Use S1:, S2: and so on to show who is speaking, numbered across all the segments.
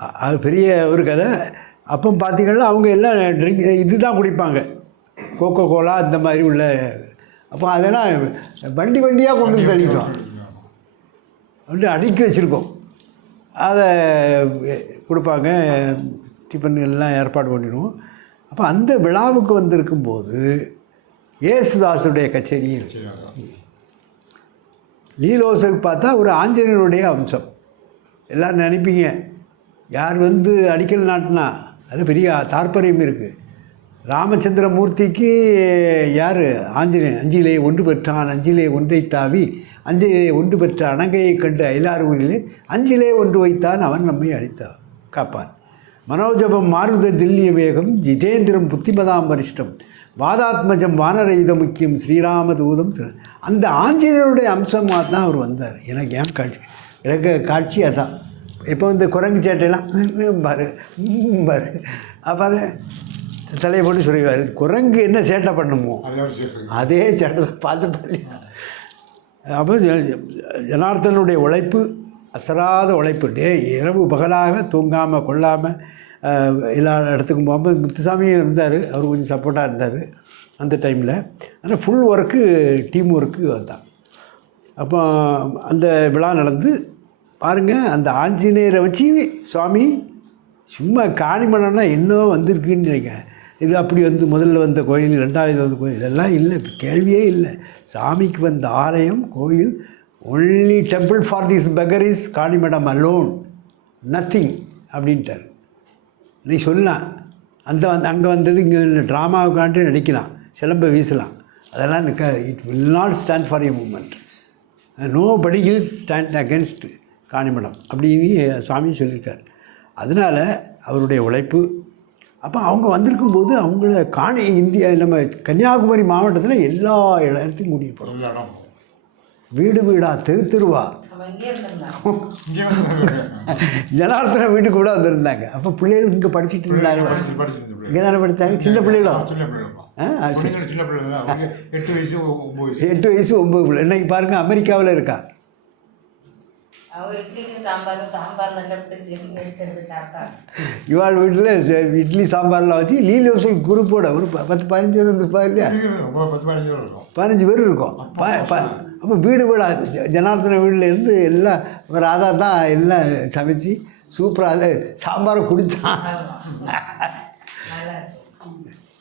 S1: அ- அது பெரிய ஒரு கதை. அப்போ பார்த்தீங்கன்னா அவங்க எல்லாம் ட்ரிங்க் இதுதான் குடிப்பாங்க. கோகோ கோலா இந்த மாதிரி உள்ள. அப்போ அதெல்லாம் வண்டி வண்டியாக கொண்டு வந்து தள்ளிட்டோம் வந்து அடுக்கி வச்சுருக்கோம். அதை கொடுப்பாங்க. டிஃபன் எல்லாம் ஏற்பாடு பண்ணிடுவோம். அப்போ அந்த விழாவுக்கு வந்திருக்கும்போது ஏசுதாஸுடைய கச்சேரியும் இருக்கு லீலோசுக்கு பார்த்தா ஒரு ஆஞ்சநேயருடைய அம்சம். எல்லோரும் நினைப்பீங்க யார் வந்து அடிக்கல் நாட்டினா? அது பெரிய தாற்பயம் இருக்குது ராமச்சந்திரமூர்த்திக்கு யார்? ஆஞ்சநேயன் அஞ்சிலே ஒன்று பெற்றான் அஞ்சிலே ஒன்றை தாவி அஞ்சிலே ஒன்று பெற்ற அணங்கையை கண்டு அயலார் ஊரிலே அஞ்சிலே ஒன்று வைத்தான் அவன் நம்மை அழித்தான் காப்பான். மனோஜபம் மாருத தில்லிய வேகம் ஜிதேந்திரம் புத்திமதாம் வரிஷ்டம் வாதாத்மஜம் வானரயுத முக்கியம் ஸ்ரீராம தூதம் அந்த ஆஞ்சநேயருடைய அம்சமாக தான் அவர் வந்தார். எனக்கு ஏன் காட்சி எனக்கு காட்சி அதான். இப்போ இந்த குரங்கு சேட்டையெல்லாம் ம், பாரு ம், பாரு. அப்போ அதை தலையை போட்டு சொல்லிடுவார் குரங்கு என்ன சேட்டை பண்ணுமோ?
S2: அதே
S1: அதே சேட்டை பார்த்து அப்போ ஜனார்த்தனுடைய ஜனார்தனுடைய உழைப்பு அசராத உழைப்பு. டே இரவு பகலாக தூங்காமல் கொள்ளாமல் எல்லா இடத்துக்கும் போகும்போது முத்துசாமியும் இருந்தார். அவர் கொஞ்சம் சப்போர்ட்டாக இருந்தார் அந்த டைமில் ஆனால் ஃபுல் ஒர்க்கு டீம் ஒர்க்கு அதுதான். அப்போ அந்த விழா நடந்து பாருங்கள் அந்த ஆஞ்சநேயரை வச்சு சுவாமி சும்மா காணிமணம்னா என்னவோ வந்திருக்குன்னு நினைக்கிறேன். இது அப்படி வந்து முதல்ல வந்த கோயில் ரெண்டாவது வந்த கோயில் இதெல்லாம் இல்லை கேள்வியே இல்லை. சாமிக்கு வந்த ஆலயம் கோயில் only temple for this beggar is Kanimadam alone nothing அப்படின்ட்டார். நீ சொல்லலாம் அந்த வந்து அங்கே வந்தது இங்கே ட்ராமாவுக்காண்டு நடிக்கலாம் சிலம்ப வீசலாம். அதெல்லாம் நிற்க it will not stand for a moment nobody will stand against Kanimadam அப்படின்னு சுவாமி சொல்லியிருக்கார். அதனால் அவருடைய உழைப்பு அப்போ அவங்க வந்திருக்கும்போது அவங்கள காணி இந்தியா நம்ம கன்னியாகுமரி மாவட்டத்தில் எல்லா இடத்தையும் கூட்டிகிட்டு போகிறோம் வீடு வீடா தெரு தெருவா ஜனார்த்தன வீட்டுக்கு கூட வந்திருந்தாங்க. அப்போ பிள்ளைகள் இங்கே படிச்சுட்டு இருந்தாங்க. இங்கே தானே படித்தாங்க? சின்ன
S2: பிள்ளைகளா? எட்டு வயசு ஒம்பது
S1: பிள்ளை. இன்னைக்கு பாருங்க அமெரிக்காவில் இருக்கா? இவாள் வீட்டில் இட்லி சாம்பார்லாம் வச்சு லீலோசை குரூப்போட ஒரு பத்து பதினஞ்சு பேர் இருந்திருப்பா இல்லையா?
S2: பதினஞ்சு ரூபா இருக்கும்.
S1: பதினஞ்சு பேர் இருக்கும். ப ப அப்போ வீடு வீடாக ஜ- ஜனார்தன எல்லாம் ராதா தான் எல்லாம் சமைச்சு சூப்பராக அது சாம்பாரை குடித்தான்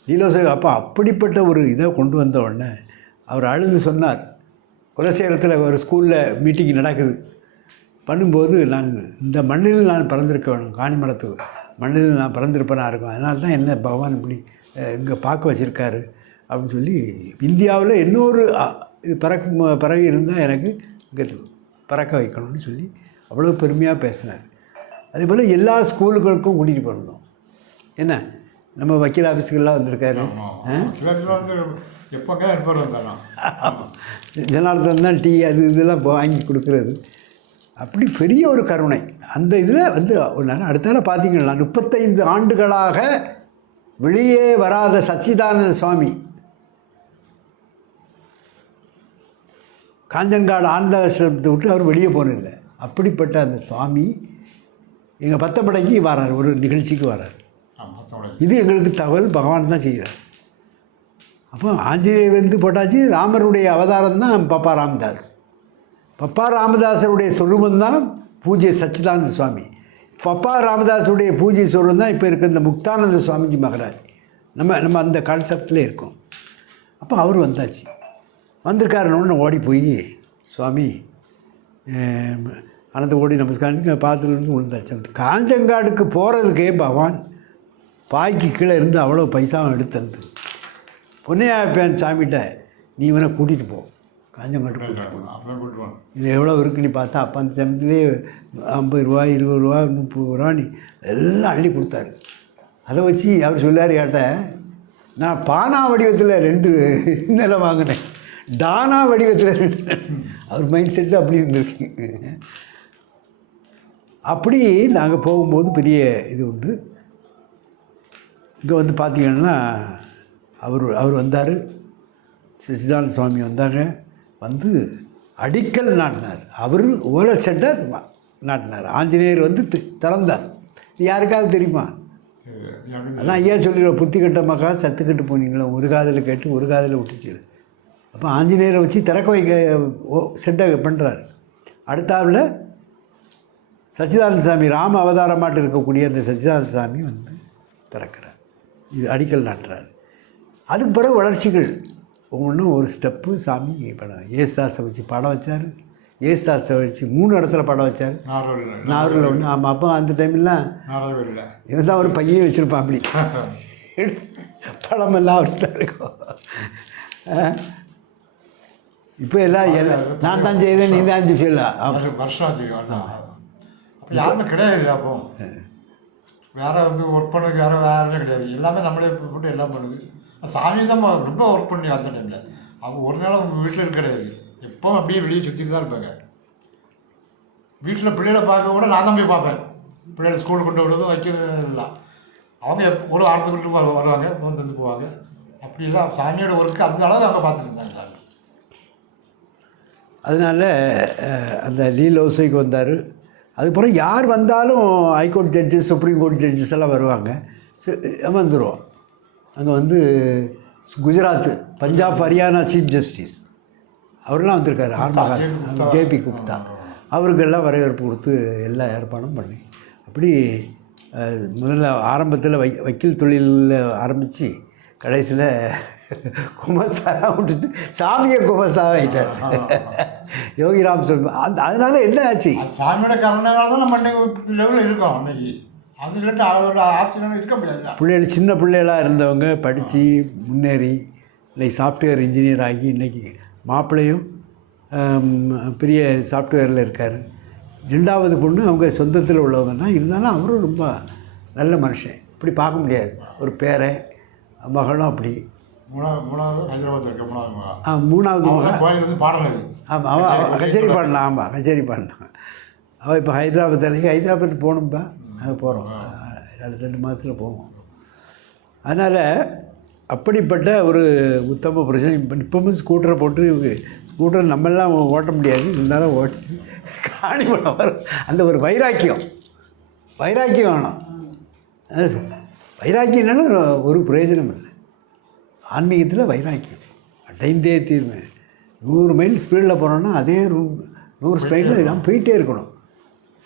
S1: நீலோசகர் அப்போ அப்படிப்பட்ட ஒரு இதை கொண்டு வந்த உடனே அவர் அழுது சொன்னார். குலசேரத்தில் ஒரு ஸ்கூலில் மீட்டிங் நடக்குது. பண்ணும்போது நான் இந்த மண்ணில் நான் பிறந்திருக்க வேணும் காணிமடத்து மண்ணில் நான் பிறந்திருப்பேனா இருக்கும். அதனால தான் என்ன பகவான் இப்படி இங்கே பார்க்க வச்சுருக்காரு அப்படின்னு சொல்லி இந்தியாவில் இன்னொரு இது பறக்க பறவை இருந்தால் எனக்கு பறக்க வைக்கணும்னு சொல்லி அவ்வளோ பெருமையாக பேசினார். அதே போல் எல்லா ஸ்கூலுகளுக்கும் கூட்டிகிட்டு போயிருந்தோம் என்ன? நம்ம வக்கீல் ஆஃபீஸுக்கெல்லாம் வந்திருக்காரு.
S2: எப்போங்க
S1: ஜனார்தன் தான் டீ அது இதெல்லாம் வாங்கி கொடுக்குறது. அப்படி பெரிய ஒரு கருணை. அந்த இதில் வந்து ஒரு நாள் அடுத்தால பார்த்தீங்கன்னா முப்பத்தைந்து ஆண்டுகளாக வெளியே வராத சச்சிதானந்த சுவாமி காஞ்சன்காடு ஆனந்தாசிரமத்தை விட்டு அவர் வெளியே போனதில்லை. அப்படிப்பட்ட அந்த சுவாமி எங்கள் பத்தப்படைக்கு வரார் ஒரு நிகழ்ச்சிக்கு வரார். இது எங்களுக்கு தகவல் பகவான் தான் செய்கிறார். அப்போ ஆஞ்சநேயர் வந்து போட்டாச்சு ராமருடைய அவதாரம் தான் பப்பா ராமதாஸ். பப்பா ராமதாசருடைய சொரூபம் தான் பூஜை சச்சிதானந்த சுவாமி. பப்பா ராமதாஸுடைய பூஜை சொரூபம் தான் இப்போ இருக்க இந்த முக்தானந்த சுவாமிஜி மகராஜ். நம்ம நம்ம அந்த கான்செப்டில் இருக்கோம். அப்போ அவர் வந்தாச்சு. வந்திருக்காருன்னு ஓடி போய் சுவாமி அனந்த ஓடி நமஸ்காரம் பார்த்துட்டு விழுந்தாச்சு. அந்த காஞ்சங்காடுக்கு போகிறதுக்கே பகவான் பாய்க்கு கீழே இருந்து அவ்வளோ பைசாவும் எடுத்து தந்து பொன்னையாப்பேன் சாமிகிட்ட நீ இவனை கூட்டிகிட்டு போ. காஞ்சங்காட்டு கூட்டிட்டு போ. இது எவ்வளோ இருக்குன்னு பார்த்தா அப்போ அந்த சமயத்துலேயே ஐம்பது ரூபா இருபது ரூபா முப்பது ரூபா நீ எல்லாம் அள்ளி கொடுத்தாரு. அதை வச்சு அவர் சொல்லார் கேட்ட நான் பானா வடிவத்தில் ரெண்டு நிலம் வாங்கினேன். தானா வடிவத்தில் அவர் மைண்ட் செட்டு அப்படி இருந்திருக்கு. அப்படி நாங்கள் போகும்போது பெரிய இது உண்டு. இங்கே வந்து பார்த்தீங்கன்னா அவர் அவர் வந்தார். சச்சிதானந்த சுவாமி வந்தாங்க. வந்து அடிக்கல் நாட்டினார். அவர் ஓலச்சட்டை நாட்டினார். ஆஞ்சநேயர் வந்து திறந்தார். யாருக்காவது தெரியுமா? அதான் ஐயா சொல்லிடுவோம் புத்தி கட்ட மக்கா சத்து கட்டு போனீங்களா? ஒரு காதில் கேட்டு ஒரு காதில் விட்டுச்சு அப்போ ஆஞ்சநேயரை வச்சு திறக்க வைக்க ஓ செட்டை பண்ணுறாரு அடுத்தாவில் சச்சிதானந்த சாமி ராம அவதாரமாட்டு இருக்கக்கூடிய அந்த சச்சிதானந்த சாமி வந்து திறக்கிறார். இது அடிக்கல் நாட்டுறார். அதுக்கு பிறகு வளர்ச்சிகள். ஒவ்வொன்றும் ஒரு ஸ்டெப்பு சாமி படம் ஏசுதாஸை வச்சு படம் வச்சார். ஏசுதாஸை வச்சு மூணு இடத்துல படம் வச்சார். நாகூரில் ஒன்று ஆமாம் அப்போ அந்த டைம்லாம் இவன் தான் ஒரு பையன் வச்சுருப்பான் அப்படி படமெல்லாம் அப்படி தான் இருக்கும் இப்போ எல்லாம் நான் தான் செய்தேன் நீ தான்
S2: அது வருஷம் ஆச்சு வருஷம் அப்போ யாருமே கிடையாது அப்போ. வேற வந்து ஒர்க் பண்ணதுக்கு வேற யாருமே கிடையாது. எல்லாமே நம்மளே போட்டு எல்லாம் பண்ணுது. சாமி தான் ரொம்ப ஒர்க் பண்ணி அந்த டைமில் அவங்க ஒரு நாள் அவங்க வீட்டில் இருக்க கிடையாது. எப்பவும் அப்படியே வெளியே சுற்றிட்டு தான் இருப்பாங்க. வீட்டில் பிள்ளைகளை பார்க்க கூட நான் தான் போய் பார்ப்பேன். பிள்ளைகளை ஸ்கூலுக்கு கொண்டு விடுறது வைக்கிறது எல்லாம் அவங்க ஒரு வாரத்துக்கு விட்டு வரு- வருவாங்க வந்து போவாங்க. அப்படிலாம் சாமியோட ஒர்க்கு அந்த அளவு அவங்க பார்த்துட்டு இருந்தாங்க சாமி.
S1: அதனால் அந்த லீல் ஓசைக்கு வந்தார். அதுக்கப்புறம் யார் வந்தாலும் high court judges supreme court judges எல்லாம் வருவாங்க. வந்துடுவோம் அங்கே வந்து குஜராத் பஞ்சாப் ஹரியானா சீஃப் ஜஸ்டிஸ் அவரெல்லாம் வந்திருக்காரு. ஆர்மகார் ஜேபி குப்தா. அவருக்கெல்லாம் வரவேற்பு கொடுத்து எல்லா ஏற்பாடும் பண்ணி. அப்படி முதல்ல ஆரம்பத்தில் வை வக்கீல் தொழிலில் ஆரம்பித்து கடைசியில் குமசாரா விட்டுட்டு சாமியை குமசாக ஆகிட்டார் யோகிராம் சொல்வா அந்த அதனால என்ன ஆச்சு?
S2: சாமியோட கருணையால தான் நம்ம லெவலில் இருக்கோம் அன்னைக்கு அது இல்லாட்டி அவரோட ஆட்சியில் இருக்க முடியாது.
S1: பிள்ளைகள் சின்ன பிள்ளைகளாக இருந்தவங்க படித்து முன்னேறி இன்னைக்கு சாஃப்ட்வேர் இன்ஜினியர் ஆகி இன்றைக்கி மாப்பிள்ளையும் பெரிய சாஃப்ட்வேரில் இருக்கார். ரெண்டாவது பொண்ணு அவங்க சொந்தத்தில் உள்ளவங்க தான். இருந்தாலும் அவரும் ரொம்ப நல்ல மனுஷன். இப்படி பார்க்க முடியாது. ஒரு பேரன் மகளும் அப்படி.
S2: மூணாவது மூணாவது ஹைதராபாத் இருக்க மூணாவது மகா.
S1: ஆ, மூணாவது
S2: கோயில் வந்து பாடல்
S1: ஆமாம் அவன் கச்சேரி பாடினான். ஆமாம் கச்சேரி பாடினான். அவள் இப்போ ஹைதராபாத் அன்றைக்கி ஹைதராபாத் போகணும்பா? அது போகிறோம் ரெண்டு ரெண்டு மாதத்தில் போவோம். அதனால் அப்படிப்பட்ட ஒரு உத்தம புருஷன். இப்போ இப்பவும் ஸ்கூட்டரை போட்டு ஸ்கூட்டரை நம்மெல்லாம் ஓட்ட முடியாது. இருந்தாலும் ஓட்டி காணி வரும். அந்த ஒரு வைராக்கியம். வைராக்கியம் வேணும். வைராக்கியம் இல்லைன்னா ஒரு பிரயோஜனம் இல்லை. ஆன்மீகத்தில் வைராக்கியம். அடைந்தே தீர்வேன் நூறு மைல் ஸ்பீடில் போனோன்னா அதே ரூ நூறு ஸ்பீடில் நம்ம போயிட்டே இருக்கணும்.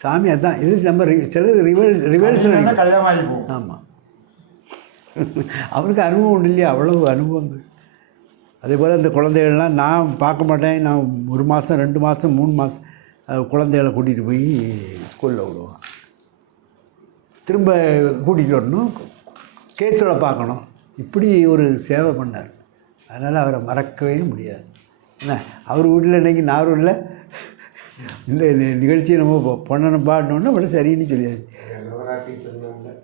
S1: சாமி அதான் இது நம்ம சிலது ரிவர்ஸ் ரிவர்ஸ்
S2: கல்யாணம் கல்யாணம் ஆகி போகும்.
S1: ஆமாம் அவருக்கு அனுபவம் உண்டு இல்லையா? அவ்வளவு அனுபவங்கள். அதே போல் இந்த குழந்தைகள்லாம் நான் பார்க்க மாட்டேன். நான் ஒரு மாதம் ரெண்டு மாதம் மூணு மாதம் குழந்தைகளை கூட்டிகிட்டு போய் ஸ்கூலில் விடுவான் திரும்ப கூட்டிகிட்டு வரணும். கேஸோட பார்க்கணும். இப்படி ஒரு சேவை பண்ணார். அதனால் அவரை மறக்கவே முடியாது. என்ன? அவர் வீட்டில் இன்றைக்கி இல்லை. இந்த நிகழ்ச்சியை நம்ம பொ- பண்ணணும் பாடணுன்னா அவ்வளோ சரின்னு சொல்லியாது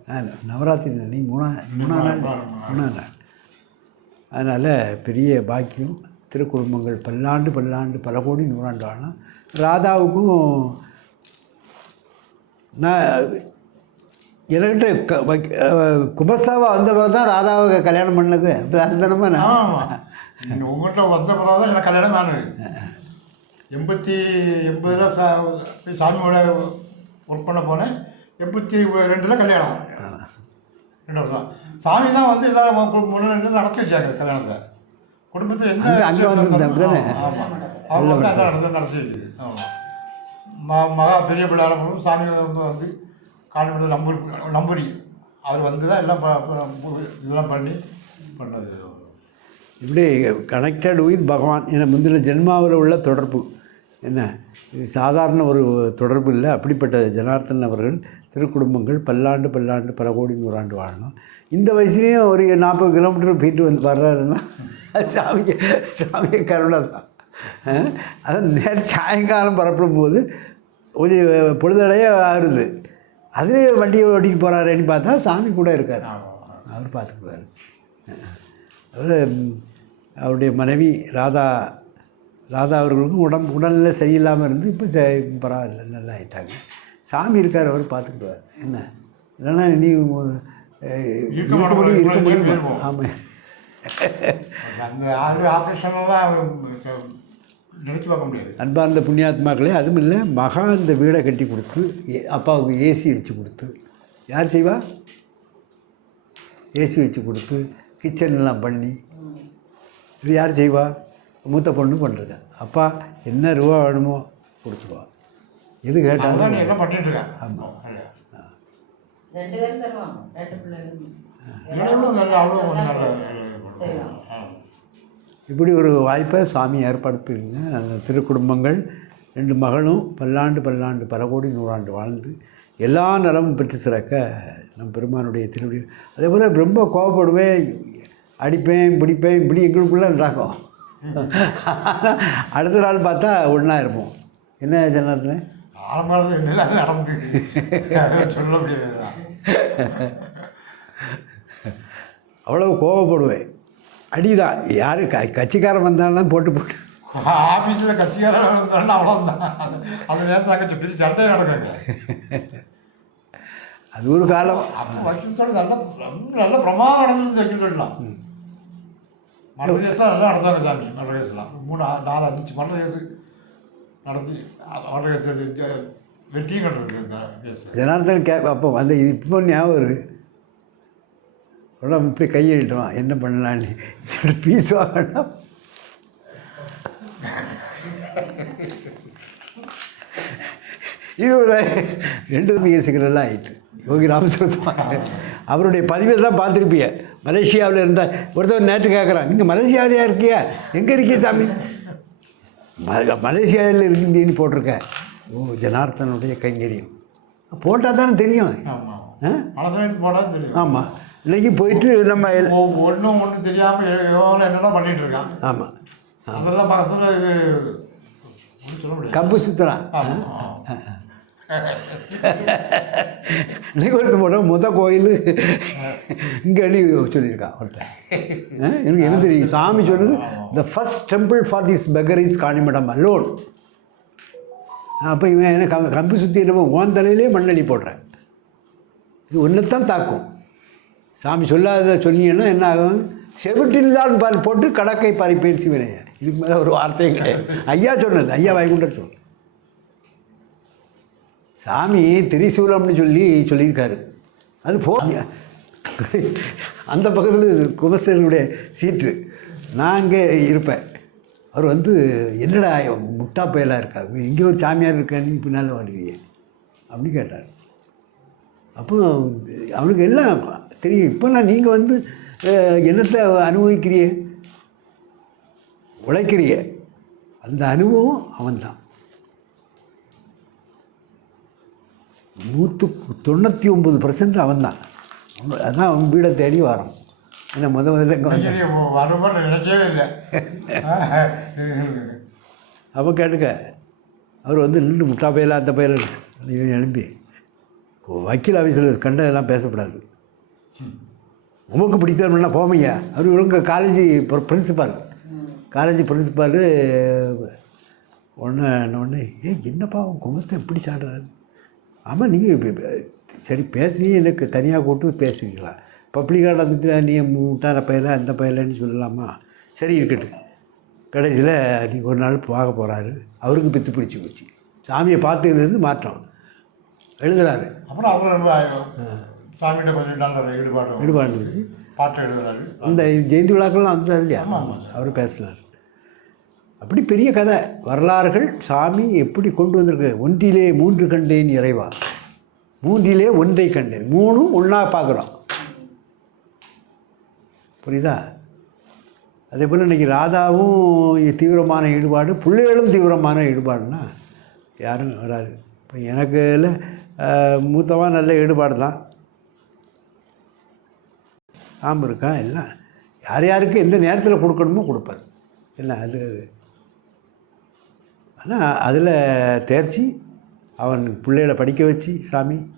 S1: ஆ, நவராத்திரி அன்னைக்கு மூணா மூணா நாள். மூணா நாள். அதனால் பெரிய பாக்கியம். திருக்குடும்பங்கள் பல்லாண்டு பல்லாண்டு பல கோடி நூறாண்டு வாழலாம் ராதாவுக்கும் நான் என்கிட்ட க வக்- அஹ் குபஸ்தாவா வந்தவர் தான் ராதாவை கல்யாணம் பண்ணது. அப்படி அந்தனமா நான்.
S2: ஆமாம் நீங்கள் உங்கள்கிட்ட வந்த பிறகு தான் எனக்கு கல்யாணம் ஆனது. எண்பத்தி எண்பதில் சா போய் சாமியோட ஒர்க் பண்ண போனேன். எண்பத்தி ரெண்டில் கல்யாணம். ரெண்டு வருஷம் சாமி தான் வந்து எல்லாரும் முன்னாடி நடத்தி வச்சாங்க கல்யாணத்தை. குடும்பத்தில் என்ன
S1: அங்க- அங்க
S2: விஷயம்
S1: வந்திருந்தா
S2: நடந்தாலும்
S1: அப்படிதானே?
S2: ஆமாம் அவங்க நடத்தி ம மகா பெரிய பிள்ளையார போகும் சாமி வந்து வந்து நம்பூர் நம்பூரி. அவர் வந்து தான் எல்லாம் இதெல்லாம் பண்ணி பண்ணது.
S1: இப்படி கனெக்டட் வித் பகவான் என முந்தின ஜென்மாவில் உள்ள தொடர்பு. என்ன? இது சாதாரண ஒரு தொடர்பு இல்லை. அப்படிப்பட்ட ஜனார்த்தன் அவர்கள் திருக்குடும்பங்கள் பல்லாண்டு பல்லாண்டு பல கோடி நூறாண்டு வாழணும் இந்த வயசுலேயும் ஒரு நாற்பது கிலோமீட்டர் போயிட்டு வந்து வர்றாருன்னா சாமி சாமிக்கு சாமியை கருணை தான். அதான் நேரம் சாயங்காலம் புறப்படும் போது கொஞ்சம் பொழுதடைய ஆறுது. அதுலேயே வண்டியை ஓட்டிட்டு போகிறாருன்னு பார்த்தா சாமி கூட இருக்கார். அவர் பார்த்துக்குவார். அவர் அவருடைய மனைவி ராதா ராதா அவர்களுக்கும் உடம்பு உடல்நிலை சரியில்லாமல் இருந்து இப்போ பரவாயில்ல நல்லா ஆயிட்டாங்க. சாமி இருக்கார் அவர் பார்த்துக்குவார். என்ன? இல்லைன்னா நீ இருக்க முடியும் இருக்க முடியும். ஆமாம்
S2: அந்த ஆப்ரேஷன்லாம் நினச்சி பார்க்க முடியாது.
S1: அன்பார்ந்த புண்ணியாத்மாக்களே அதுவும் இல்லை மகா இந்த வீடை கட்டி கொடுத்து ஏ- அப்பாவுக்கு ஏசி வச்சு கொடுத்து. யார் செய்வா? ஏசி வச்சு கொடுத்து கிச்சன் எல்லாம் பண்ணி. இது யார் செய்வா? மூத்த பொண்ணு பண்ணுறங்க அப்பா என்ன ரூபா வேணுமோ கொடுத்துருவா. எது கேட்டாலும்
S2: எல்லாம் பண்ணிட்டு இருக்கேன்
S1: ஆமாம்.
S3: ரெண்டு பேரும் தருவாங்க. ரெண்டு பிள்ளைகளும்.
S2: அவ்வளோ.
S1: இப்படி ஒரு வாய்ப்பை சாமி ஏற்பாடு பண்ணிங்க அந்த திருக்குடும்பங்கள் ரெண்டு மகளும் பல்லாண்டு பல்லாண்டு பல கோடி நூறாண்டு வாழ்ந்து எல்லா நலமும் பெற்று சிறக்க நம் பெருமானுடைய திருவடி. அதே போல் ரொம்ப கோவப்படுவேன் அடிப்பேன் பிடிப்பேன் இப்படி எங்களுக்குள்ளே நடக்கும் அடுத்த நாள் பார்த்தா ஒன்றா இருப்போம். என்ன ஜனார்தனே
S2: நடந்து சொல்ல முடியாது.
S1: அவ்வளவு கோவப்படுவேன். அடிதான். யார் க கட்சிக்காரன் வந்தாலும் போட்டு போட்டு.
S2: ஆஃபீஸில் கட்சிக்காரன் வந்தாலும் அவ்வளோதான் அந்த நேரத்தில் அங்கே சொல்லி சண்டை நடக்குங்க.
S1: அது ஒரு காலம்.
S2: வக்கீல் நல்ல ரொம்ப நல்ல பிரமாதம் நடந்தது வக்கீல் சொல்லலாம் மற்ற கேஸ்லாம் நல்லா நடந்தாங்க சாமி மற்ற கேஸ்லாம் மூணு நாலு அஞ்சு மற்ற கேஸ் நடத்தி மற்ற கேஸ் வெற்றியும் கட்டுறது இந்த கேஸ்
S1: ஜனார்தன் கே அப்போ இது இப்போ ஞாபகம் வருது. உடம்பு இப்படி கையெழுட்டுவான் என்ன பண்ணலான்னு? பீஸ் வாங்கணும் இது ஒரு ரெண்டு பேசுகிறதெல்லாம் ஆயிட்டு. யோகி ராமசுரத்வாங்க அவருடைய பதிவெல்லாம் பார்த்துருப்பிய. மலேசியாவில் இருந்த ஒருத்தர் நேற்று கேட்குறான் நீங்கள் மலேசியாவிலையா இருக்கியா? எங்கே இருக்கிய சாமி? மலேசியாவில் இருக்கின்றேன்னு போட்டிருக்கேன் ஓ ஜனார்த்தனுடைய கைங்கரியம். போட்டால் தானே தெரியும்.
S2: ஆமாம்
S1: இன்னைக்கு போயிட்டு நம்ம
S2: ஒன்றும் ஒன்றும் தெரியாமல் என்னெல்லாம் பண்ணிட்டு இருக்கான்.
S1: ஆமாம்
S2: அதெல்லாம் பக்கத்தில் இது
S1: கம்பு சுற்றுறான் போட முத கோயில். இங்கே அடி சொல்லியிருக்கான் ஆ? எனக்கு என்ன தெரியும்? சாமி சொன்னது the first temple for this beggar is Kanimadam alone அப்போ இவன் என்ன கம் கம்பு சுற்றி நம்ம ஓன் தலையிலே மண்ணடி போடுறேன். இது ஒன்றைத்தான் தாக்கும். சாமி சொல்லாத சொன்னீங்கன்னா என்ன ஆகும்? செவிட்டில் தான் பால் போட்டு கடக்கை பறிப்பேன் சிவனையா இதுக்கு மேலே ஒரு வார்த்தையும் கிடையாது. ஐயா சொன்னது ஐயா வைகுண்டர் சொன்னது. சாமி திரிசூலம்னு சொல்லி சொல்லியிருக்காரு. அது போ அந்த பக்கத்தில் குமஸ்தனுடைய சீட்டு. நான் அங்கே இருப்பேன். அவர் வந்து என்னடா முட்டா பயலாக இருக்கா? எங்கேயோ ஒரு சாமியார் இருக்கான்னு பின்னால் வாடுவீங்க அப்படின்னு கேட்டார். அப்போ அவனுக்கு எல்லாம் தெரியும். இப்போல்லாம் நீங்கள் வந்து என்னத்தை அனுபவிக்கிறிய உழைக்கிறிய அந்த அனுபவம் அவன்தான். நூற்று தொண்ணூற்றி ஒம்பது பர்சன்ட் அவன் அதான் அவன் வீடை தேடி வரோம் ஏன்னா முத முதல்ல இங்கே வந்து
S2: இல்லை.
S1: அப்போ கேட்டுக்க. அவர் வந்து நின்று முட்டா பயில அந்த பயில எழும்பி. வக்கீல் ஆஃபீஸில் கண்டதெல்லாம் பேசக்கூடாது உமக்கு பிடித்தவனா போமையா அவர் இவங்க காலேஜ் பிரின்சிபால் காலேஜ் பிரின்சிபாலு ஒன்று ஒன்று ஏ என்னப்பா உன் குமஸ்தை எப்படி சாடுறாரு? ஆமாம் நீங்கள் சரி பேசுனீங்க எனக்கு தனியாக கூட்டு பேசுவீங்களா? பப்ளிக்காக வந்துட்டு நீ முட்டார பயில அந்த பயிலன்னு சொல்லலாமா? சரி இருக்கட்டும். கடைசியில் நீங்கள் ஒரு நாள் பார்க்க போகிறாரு அவருக்கு பித்து பிடிச்சி போச்சு. சாமியை பார்த்துக்கிறது மாற்றம். எழுதுறாரு.
S2: அப்புறம் அப்புறம் ரொம்ப சாமிகிட்ட கொஞ்சம் நல்ல ஈடுபாடு
S1: ஈடுபாடு இருந்துச்சு.
S2: பாட்டு எழுதுறாரு.
S1: அந்த ஜெயந்தி விழாக்கள்லாம் வந்தார் இல்லையா. அவர் பேசினார். அப்படி பெரிய கதை. வரலாறுகள் சாமி எப்படி கொண்டு வந்திருக்கு? ஒன்றிலே மூன்று கண்டேன் இறைவா. மூன்றிலே ஒன்றை கண்டேன். மூணும் ஒன்றா பார்க்குறோம். புரியுதா? அதே போல் இன்றைக்கி ராதாவும் தீவிரமான ஈடுபாடு பிள்ளைகளும் தீவிரமான ஈடுபாடுனா யாரும் வராது. இப்போ எனக்கு இல்லை மூத்தவன் நல்ல ஈடுபாடு தான். ஆமாம் இருக்கா? எல்லாம் யார் யாருக்கு எந்த நேரத்தில் கொடுக்கணுமோ கொடுப்பார். என்ன அது ஆனால் அதில் தேர்ச்சி அவன் பிள்ளைகளை படிக்க வச்சு சாமி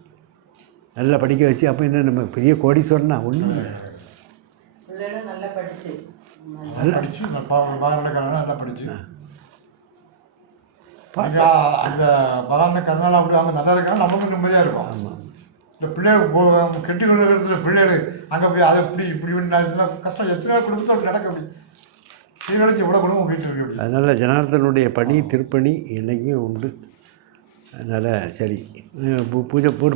S1: நல்லா படிக்க வச்சு அப்போ என்ன நம்ம பெரிய கோடீஸ்வரனா? ஒன்றும் இல்லை.
S3: நல்லா படிச்சு.
S1: நல்லா
S2: பகவானுக்காரங்க நல்லா படிச்சு.
S1: பா-
S2: ஐயா, அந்த பகவான கருணால அப்படி அவங்க நல்லா இருக்காங்க நமக்கு நிம்மதியாக இருக்கும். இந்த பிள்ளைகள் கெட்டி கொண்டு இடத்துல பிள்ளைகள் அங்கே போய் அதை இப்படி இப்படி இதெல்லாம் கஷ்டம் எத்தனை குடும்பத்தில் நடக்க அப்படி? சீரழிச்சு இவ்வளோ குடும்பம் வீட்டில் இருக்கு
S1: அதனால் ஜனார்தனுடைய பணி திருப்பணி என்றைக்கும் உண்டு. அதனால் சரி பூஜை போட்டு